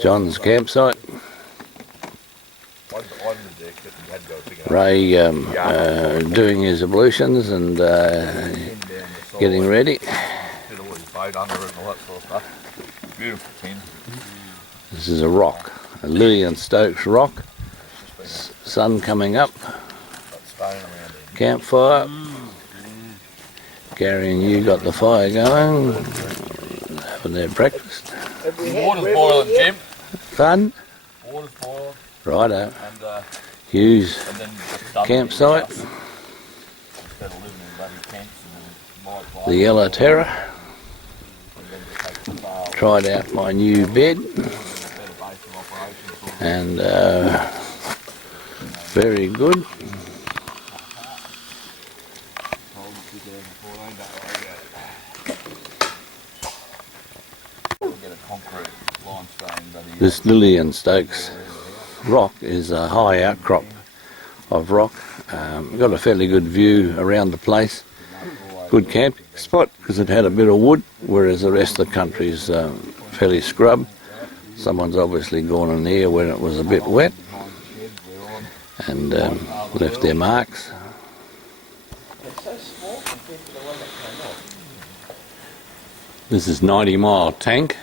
John's campsite. Ray doing his ablutions and getting ready. This is a rock, a Lillian Stokes rock. Sun coming up. Campfire. Gary and you got the fire going. Having their breakfast. Water's boiling, Jim. Fun. Water's boiling. Righto. Hugh's campsite. The Yellow Terror. Tried out my new bed. And very good. This Lillian Stokes rock is a high outcrop of rock. Got a fairly good view around the place. Good camping spot because it had a bit of wood, whereas the rest of the country is fairly scrub. Someone's obviously gone in there when it was a bit wet and left their marks. This is 90 Mile Tank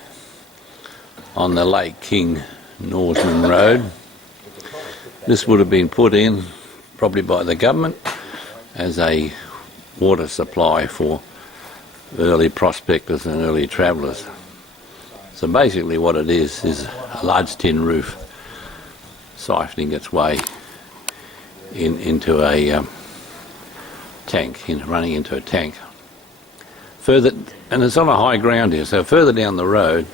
on the Lake King Norseman Road. This would have been put in probably by the government as a water supply for early prospectors and early travellers. So basically what it is a large tin roof siphoning its way into a tank, running into a tank. Further, and it's on a high ground here, so further down the road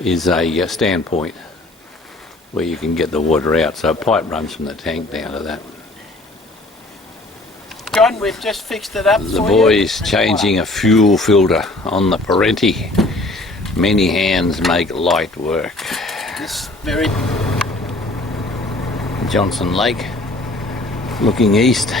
is a standpoint where you can get the water out. So a pipe runs from the tank down to that. John, we've just fixed it up the boys changing a fuel filter on the Parenti. Many hands make light work. This very Johnson Lake, looking east.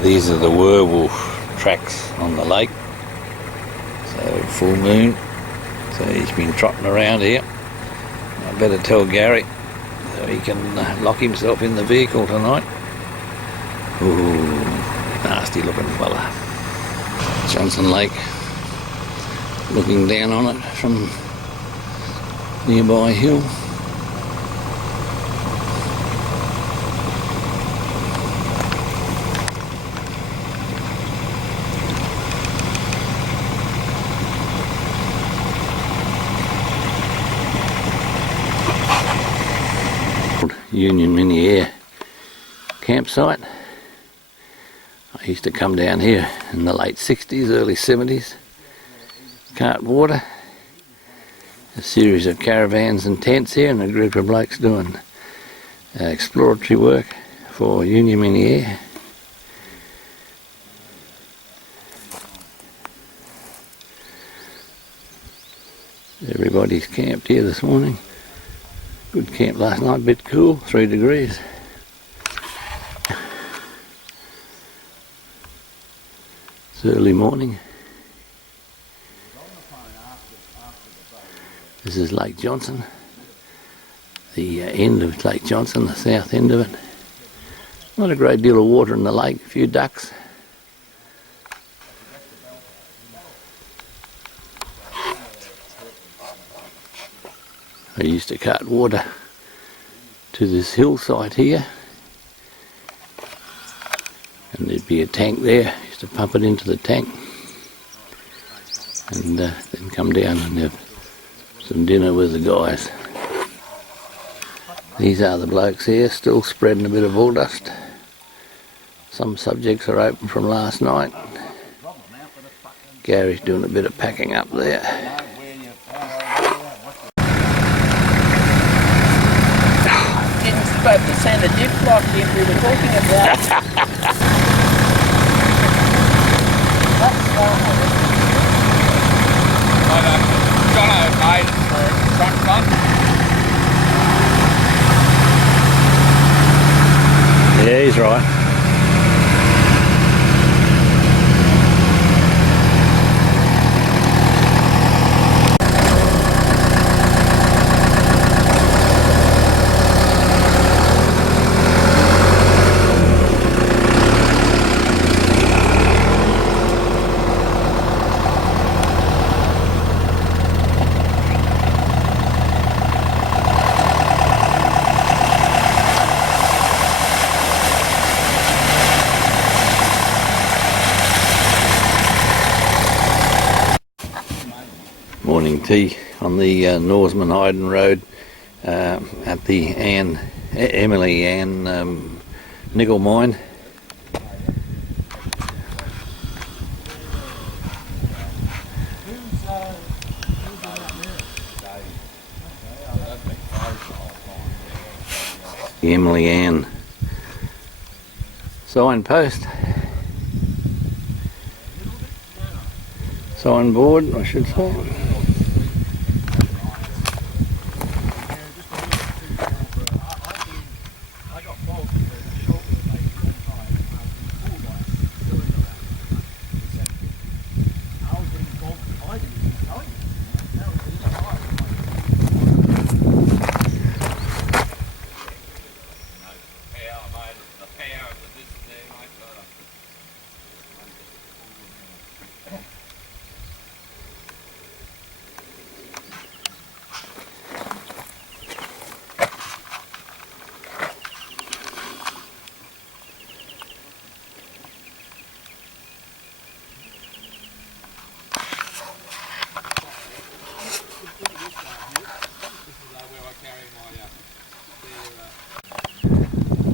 These are the werewolf tracks on the lake. So full moon. So he's been trotting around here. I better tell Gary so he can lock himself in the vehicle tonight. Ooh, nasty looking fella. Johnson Lake, looking down on it from nearby hill. Union Mini Air campsite. I used to come down here in the late 60s, early 70s, cart water, a series of caravans and tents here, and a group of blokes doing exploratory work for Union Mini Air. Everybody's camped here this morning. Good camp last night, bit cool, 3 degrees. It's early morning. This is Lake Johnson, the end of Lake Johnson, the south end of it. Not a great deal of water in the lake, a few ducks. I used to cart water to this hillside here, and there'd be a tank there. I used to pump it into the tank and then come down and have some dinner with the guys. These are the blokes here, still spreading a bit of all dust. Some subjects are open from last night. Gary's doing a bit of packing up there. about the Santa dip block we were talking about. John Ottaway for truck fun. Yeah, he's right. Morning tea on the Norseman Hyden Road at the Emily Ann nickel mine. The Emily Ann signpost. Signboard, I should say.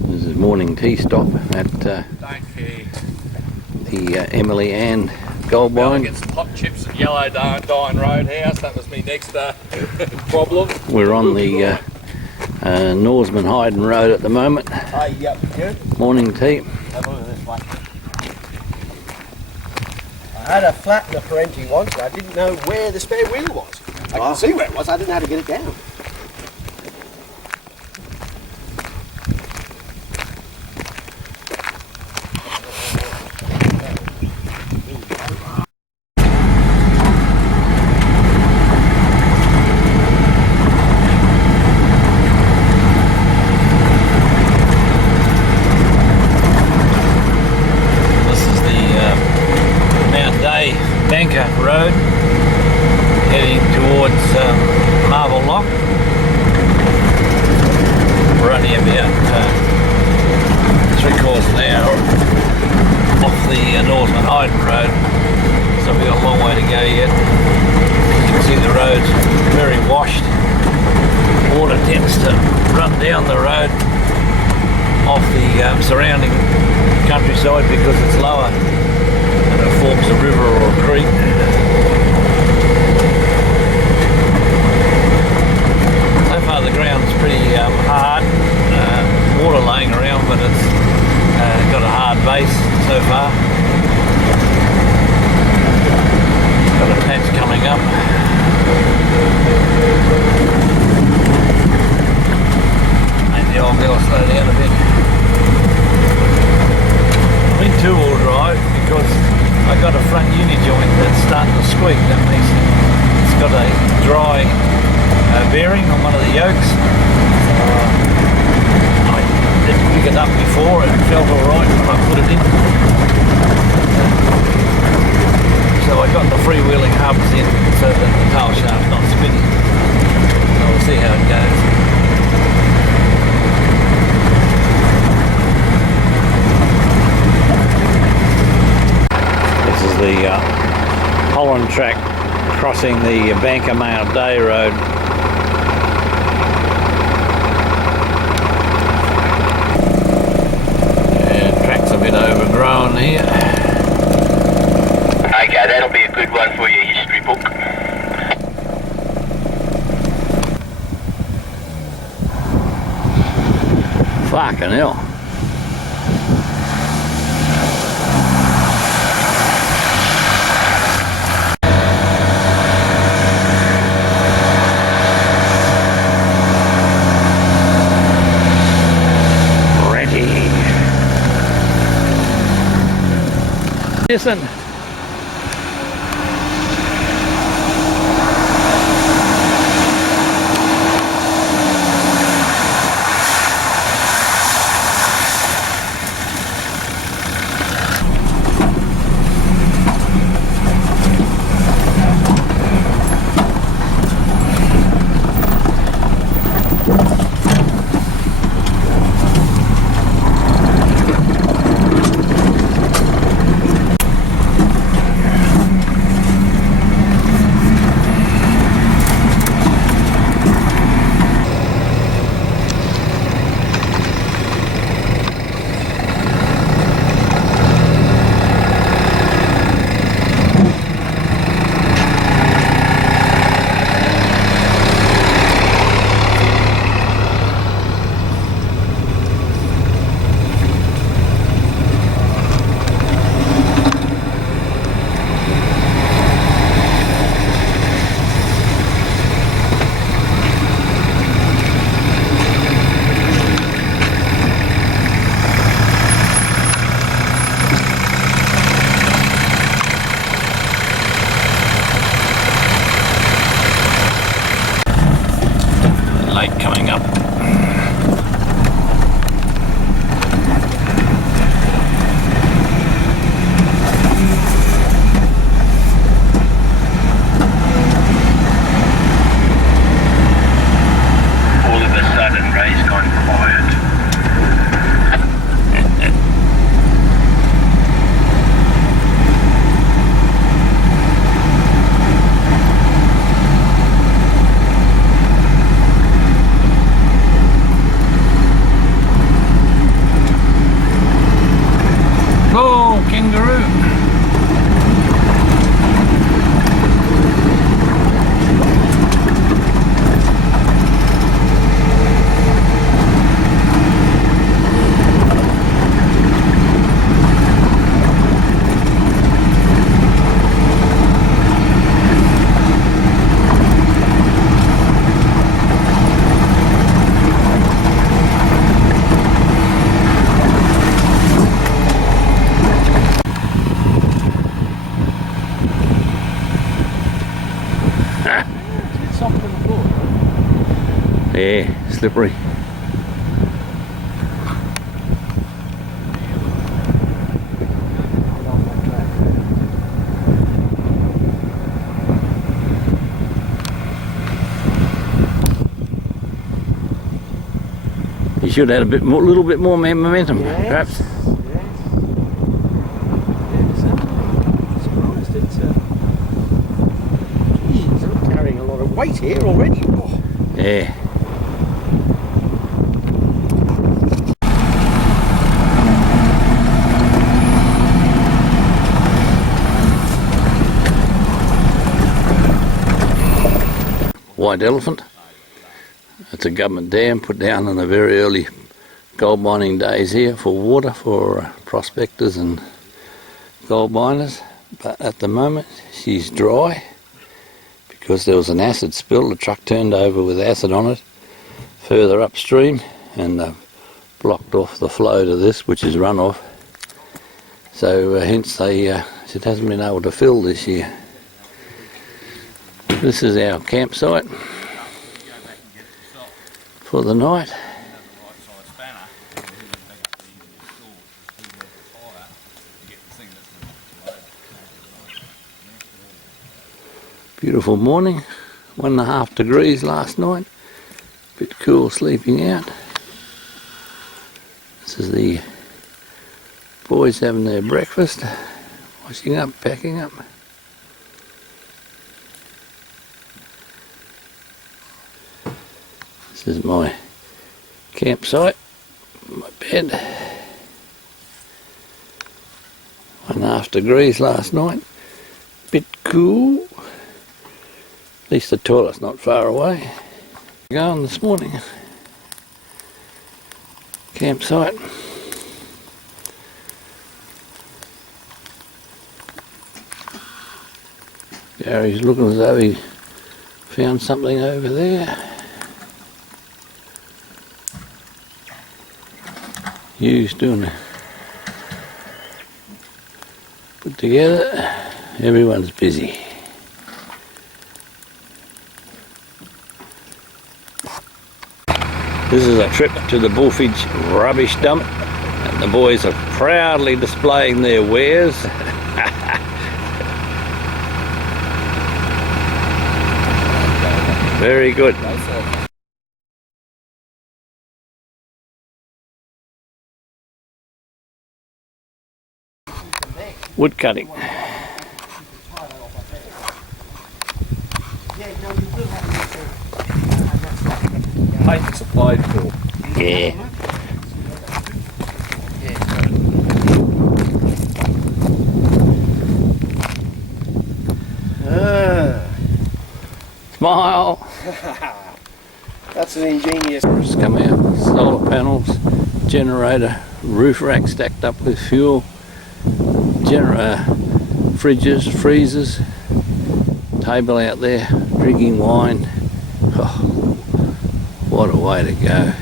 This is morning tea stop at the Emily Ann gold mine. Get some hot chips at Yellow Dine Roadhouse. That was my next problem. We're on the Norseman Hyden Road at the moment. Yep, good. Morning tea. Have a look at this one. I had a flattener for empty once, but I didn't know where the spare wheel was. I could see where it was, I didn't know how to get it down. Road heading towards Marble Lock. We're only about 3/4 an hour off the Norseman Hyden Road, so we've got a long way to go yet. You can see the road's very washed. Water tends to run down the road off the surrounding countryside because it's lower and it forms a river or a creek. So far the ground's pretty hard, water laying around, but it's got a hard base so far. Got a patch coming up. Maybe I'll be able to slow down a bit. I'm in two-wheel drive because I got a front uni joint that's starting to squeak. That means it's got a dry bearing on one of the yokes. I didn't pick it up before, it felt alright when I put it in. So I got the freewheeling hubs in so that the tail shaft's not spinning. So we'll see how it goes. This is the Holland track crossing the Bungalgin Day Road. And track's a bit overgrown here. Okay, that'll be a good one for your history book. Fucking hell. Listen. Coming up. All of a sudden, Ray's gone quiet. Yeah, slippery. You should have had a little bit more momentum, Yes. perhaps. Geez, I'm carrying a lot of weight here already. Oh. Yeah. White Elephant. It's a government dam put down in the very early gold mining days here for water for prospectors and gold miners. But at the moment she's dry because there was an acid spill. The truck turned over with acid on it further upstream and blocked off the flow to this, which is runoff. So hence it hasn't been able to fill this year. This is our campsite for the night. Beautiful morning, 1.5 degrees last night, bit cool sleeping out. This is the boys having their breakfast, washing up, packing up. This is my campsite, my bed. 1.5 degrees last night, bit cool. At least the toilet's not far away. Going this morning. Campsite. Gary's looking as though he found something over there. Hugh's doing a good put together. Everyone's busy. This is a trip to the Bullfinch rubbish dump, and the boys are proudly displaying their wares. Very good. Wood cutting. Paint supplied for. Yeah. Smile. That's an ingenious. It's come out. Solar panels, generator, roof rack stacked up with fuel, fridges, freezers, table out there, drinking wine. Oh, what a way to go.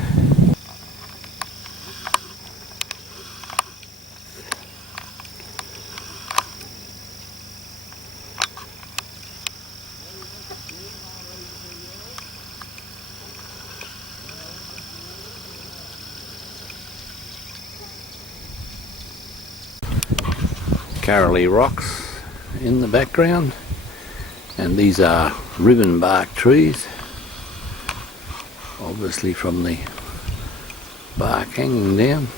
Carolee rocks in the background, and these are ribbon bark trees, obviously from the bark hanging down.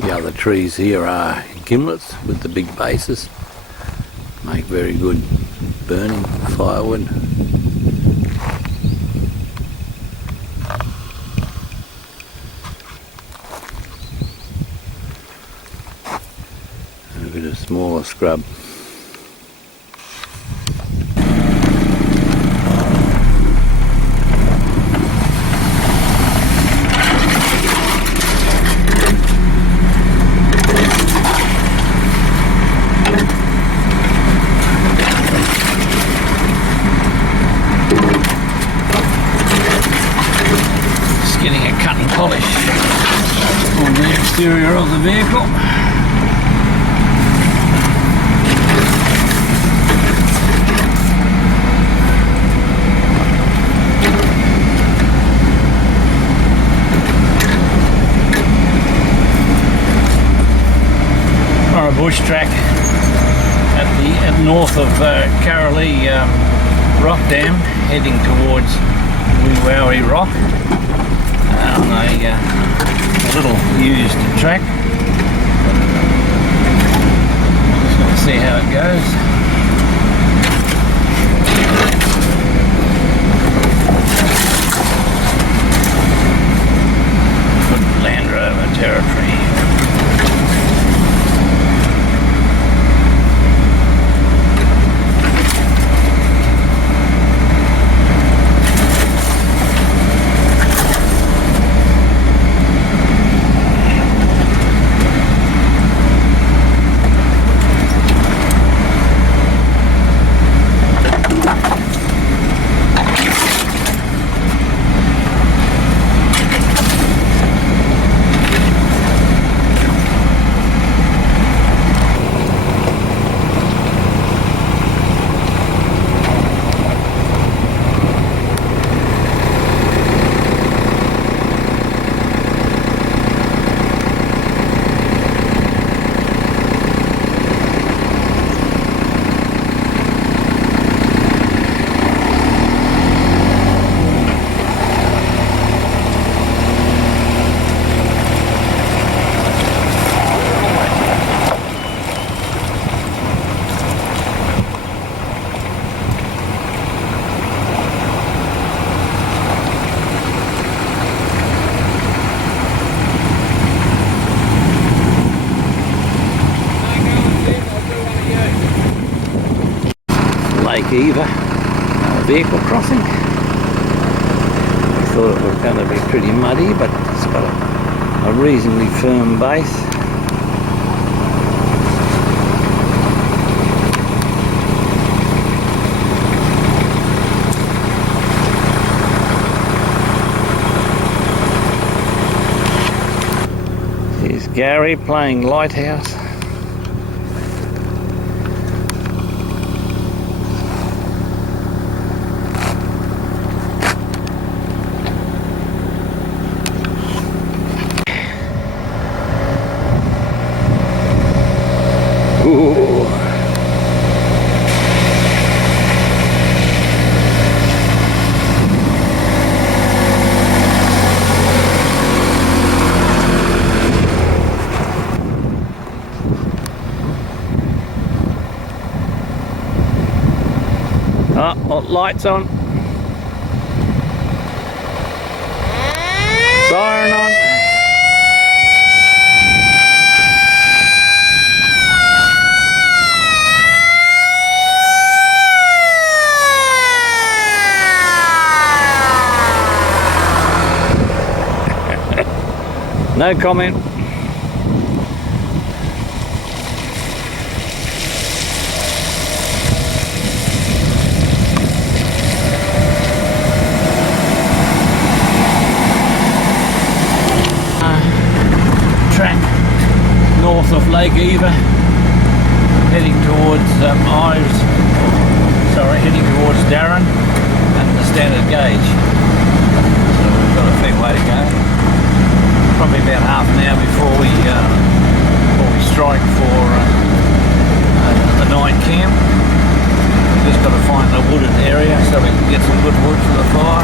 The other trees here are gimlets with the big bases, make very good burning firewood. A bit of smaller scrub. Just getting a cut and polish on the exterior of the vehicle. Bush track at north of Carolee Rock Dam, heading towards Wee Rock on a little used track. Just going to see how it goes. Good Land Rover territory. Eva vehicle crossing. I thought it was going to be pretty muddy, but it's got a reasonably firm base. Gary playing Lighthouse. Ooh. Oh, lights on. Siren on. No comment. Track north of Lake Eva, heading towards heading towards Darren and the standard gauge. So we've got a fair way to go. Probably about half an hour before we strike for the night camp. We've just got to find a wooded area so we can get some good wood for the fire,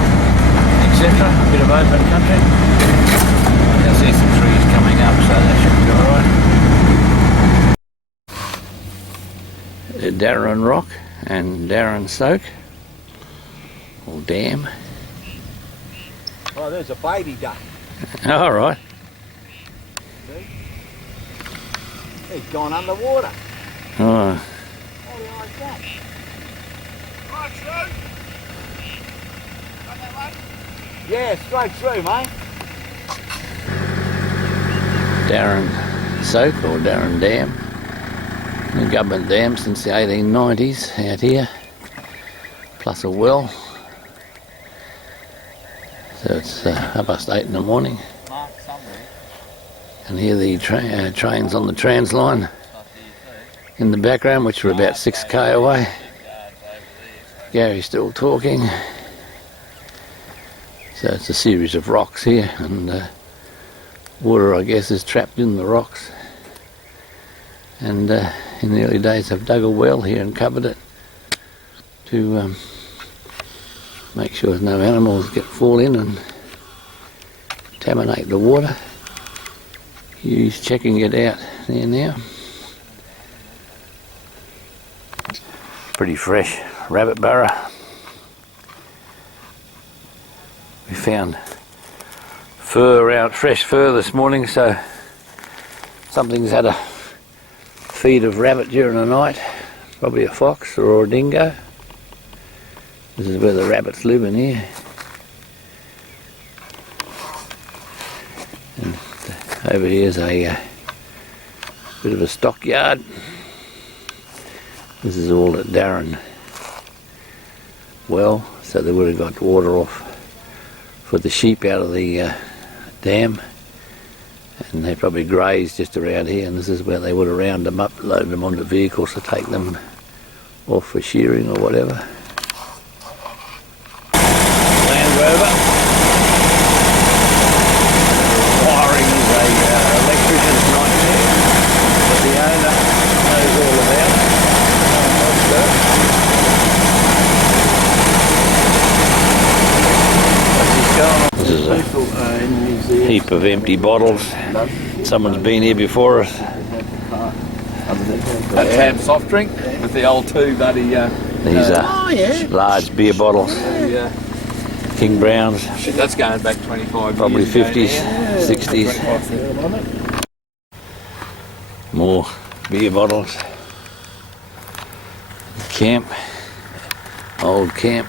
etc. A bit of open country. I see some trees coming up, so that should be alright. Darren Rock and Darren Soak, or dam. Oh, there's a baby duck. Alright. He's gone underwater. Oh. How do you like that? Right through. Got that way? Yeah, straight through, mate. Darren Soak or Darren Dam. The government dam since the 1890s out here, plus a well. So it's 8:30 in the morning. And here the trains on the trans line in the background, which are about 6k away. Gary's still talking. So it's a series of rocks here, and water, I guess, is trapped in the rocks. And in the early days I've dug a well here and covered it to make sure no animals fall in and contaminate the water. He's checking it out there now. Pretty fresh rabbit burrow. We found fresh fur this morning, so something's had a feed of rabbit during the night, probably a fox or a dingo. This is where the rabbits live in here. And over here's a bit of a stockyard. This is all at Darren well, so they would have got water off for the sheep out of the dam. And they probably grazed just around here, and this is where they would have rounded them up, loaded them onto vehicles to take them off for shearing or whatever. Land Rover. Wiring is a electrician's nightmare, but the owner knows all about it. This is a heap of empty bottles. Someone's been here before us. A canned soft drink with the old two buddy. These are large beer bottles. King Browns. Shit, that's going back 25 probably years. Probably 50s, 60s. More beer bottles. Camp. Old camp.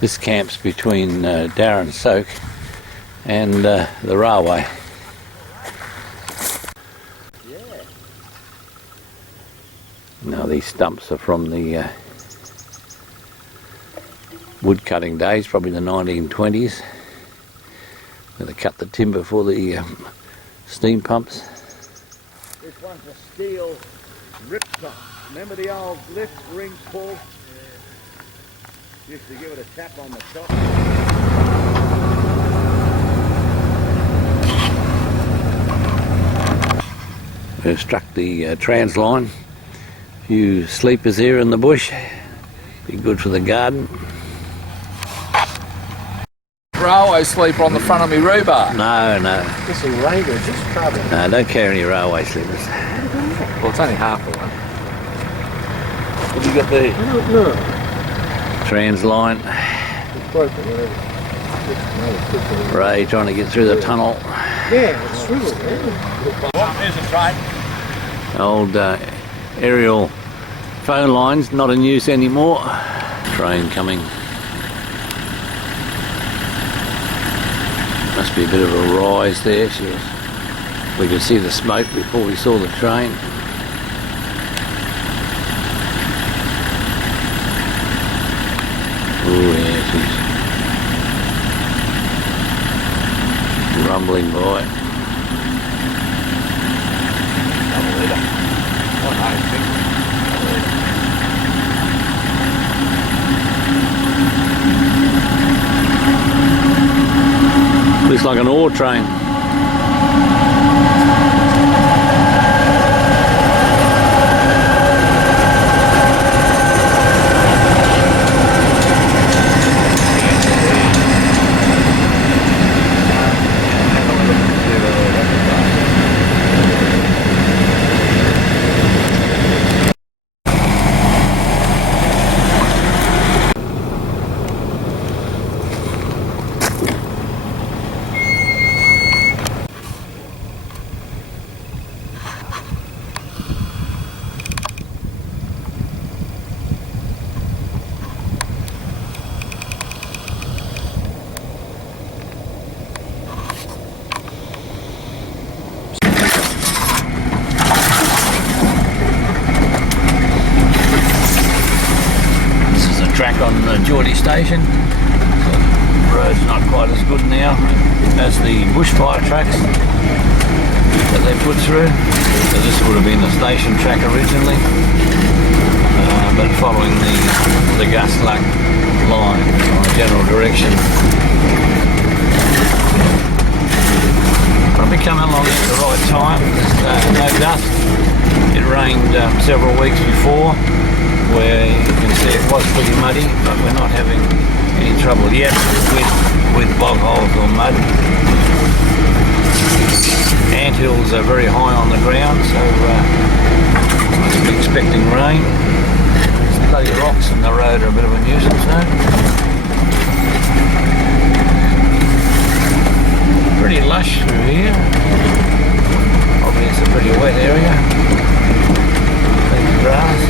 This camp's between Darren Soak and the railway. Now these stumps are from the wood cutting days, probably the 1920s, where they cut the timber for the steam pumps. This one's a steel ripsaw. Remember the old lift ring pull? Used to give it a tap on the top. We've struck the trans line. A few sleepers here in the bush. Be good for the garden. Railway sleeper on the front of me rebar. No, no. This is rain or just trouble. No, don't carry any railway sleepers. Well, it's only half the one. What do you got there? I don't know. Trans line. It's broken, whatever. Ray trying to get through the tunnel. Yeah, it's through it, yeah. There's a train. Old aerial phone lines, not in use anymore. Train coming. Must be a bit of a rise there. We could see the smoke before we saw the train. Oh yeah, she's rumbling by. Looks like an ore train. Track on the Jaurdi station. The road's not quite as good now as the bushfire tracks that they put through. So this would have been the station track originally, but following the Gus Luck line on a general direction. Probably come along at the right time. There's no dust. It rained several weeks before, where you can see it was pretty muddy, but we're not having any trouble yet with bog holes or mud. Anthills are very high on the ground, so must be expecting rain. These bloody rocks in the road are a bit of a nuisance though. Pretty lush through here. Probably it's a pretty wet area. Plenty of grass.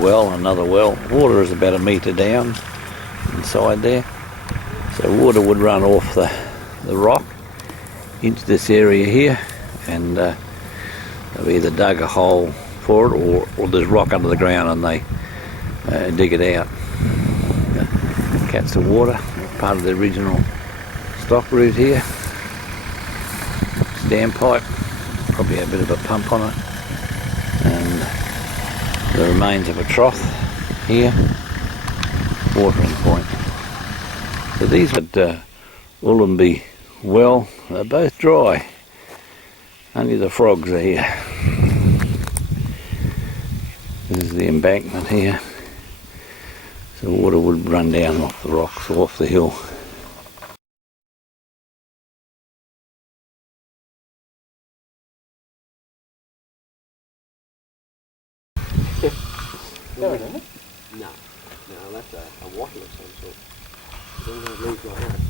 Well, another well. Water is about a metre down inside there, so water would run off the rock into this area here, and they've either dug a hole for it or there's rock under the ground and they dig it out. Cats of water, part of the original stock route here. Standpipe, probably a bit of a pump on it, and the remains of a trough here, watering point. So these at Ullumbee well, they're both dry. Only the frogs are here. This is the embankment here. So water would run down off the rocks or off the hill. No, isn't it? No, that's a wattle of some sort. It doesn't have leaves like that.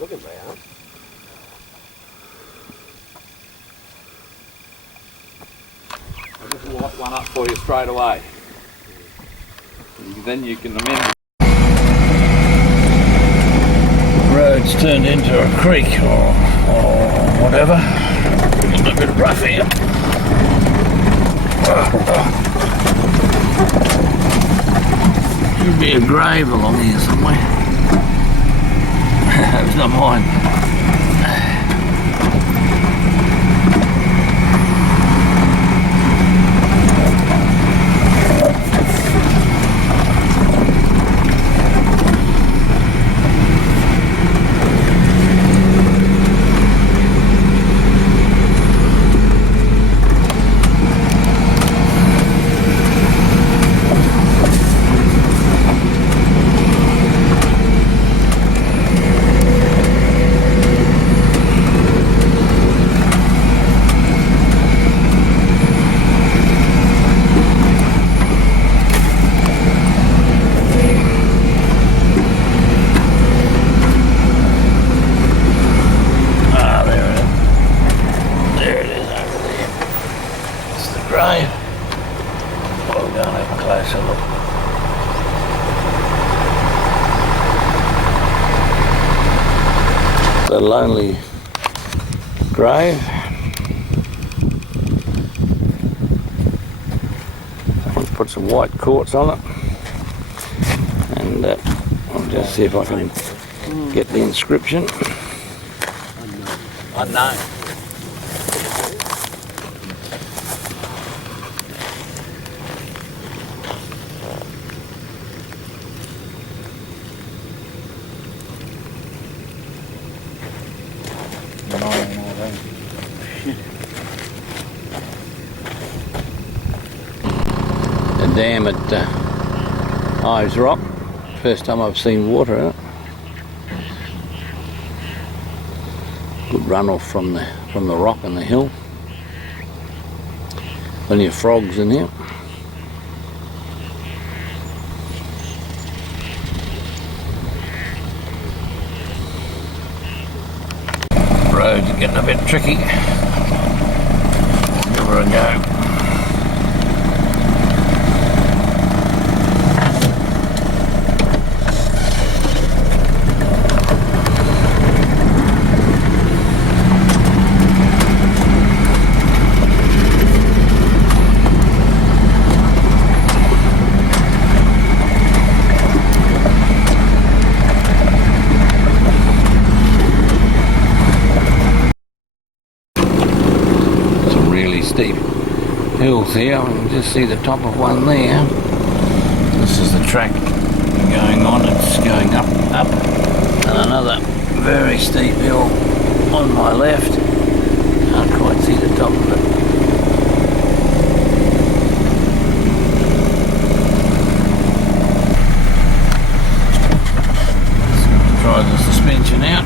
Looking they are. I'll just light one up for you straight away. Then you can remember. The road's turned into a creek or whatever. Getting a bit rough here. Should be a grave along here somewhere. It's not mine. A lonely grave. Someone's put some white quartz on it, and I'll just see if I can get the inscription. Unknown. The dam at Ives Rock. First time I've seen water in it. Good runoff from the rock and the hill. Plenty of frogs in here. Roads are getting a bit tricky. Give her a go. Steep hills here. I can just see the top of one there. This is the track going on. It's going up, and another very steep hill on my left. Can't quite see the top of it. Just going to try the suspension out.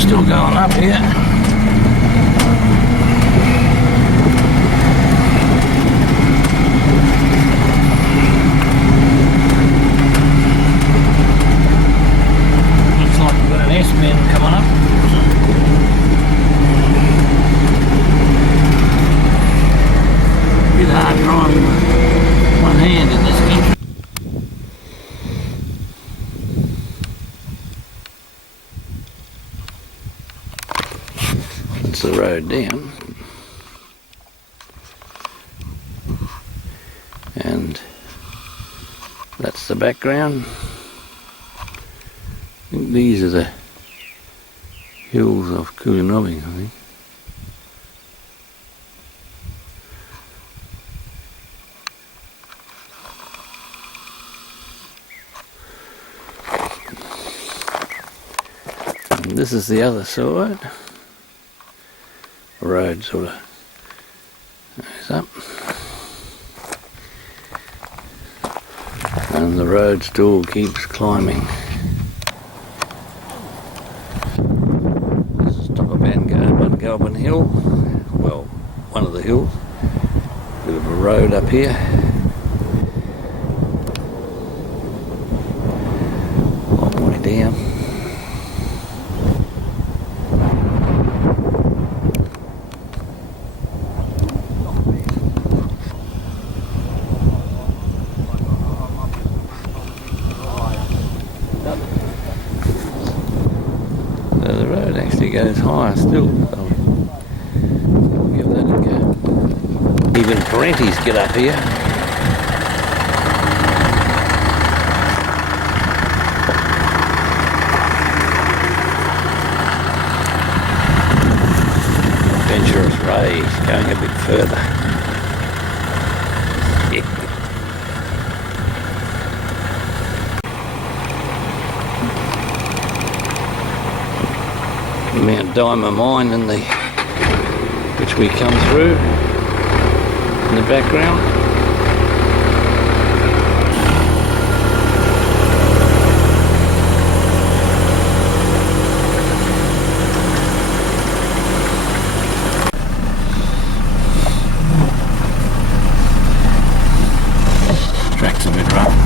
still going up here. Looks like we've got an S-bend coming up. Bit hard driving with one hand in this country. That's the road down, and that's the background. I think these are the hills of Coolgardie, I think. And this is the other side. The road sort of goes up, and the road still keeps climbing. This is top of Bungalgin Hill, well, one of the hills. Bit of a road up here. Long way down. The road actually goes higher still. I'll give that a go. Even Parentis get up here. Adventurous rays going a bit further. Mount Diamond Mine in the which we come through in the background. Track's a bit rough.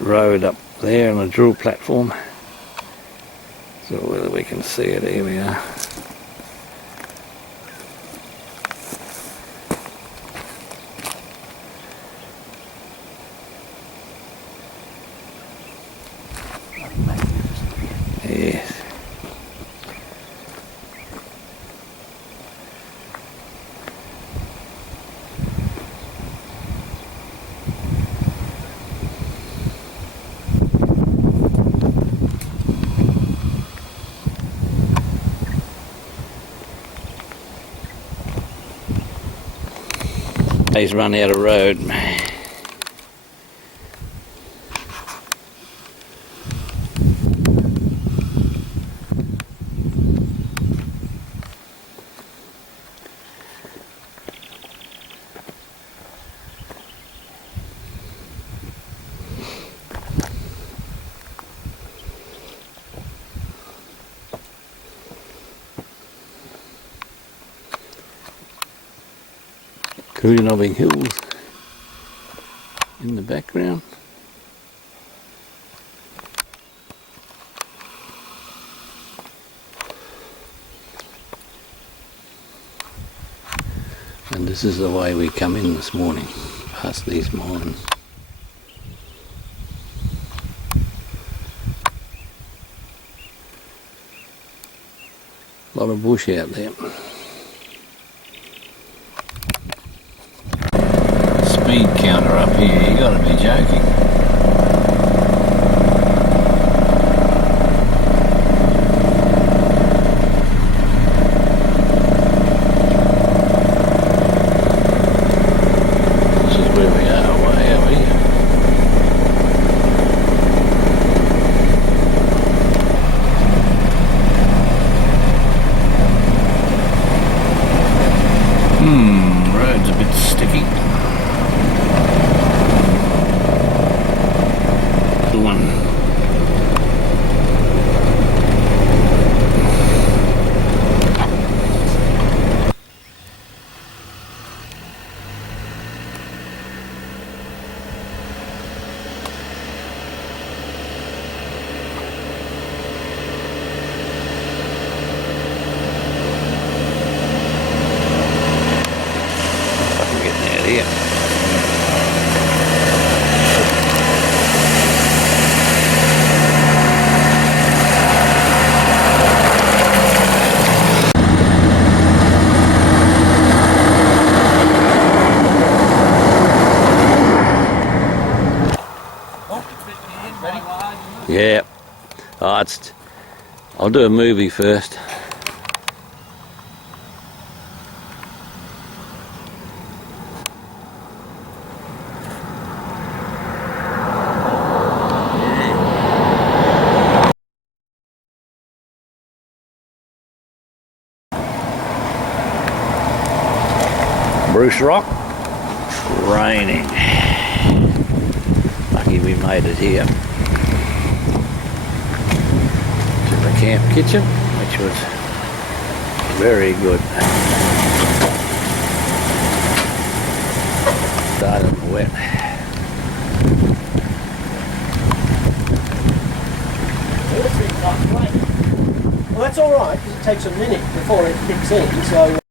Road up there on a drill platform, so whether we can see it, here we are. Yes. He's run out of road. Coolgardie Hills in the background. And this is the way we come in this morning, past these mines. A lot of bush out there. encounter up here. You gotta be joking. This is where we are, way out here. Road's a bit sticky. The one. Here. Yeah. Oh, I'll do a movie first. Bruce Rock, raining. Lucky we made it here to the camp kitchen, which was very good. Started wet. Well, that's all right because it takes a minute before it kicks in. So.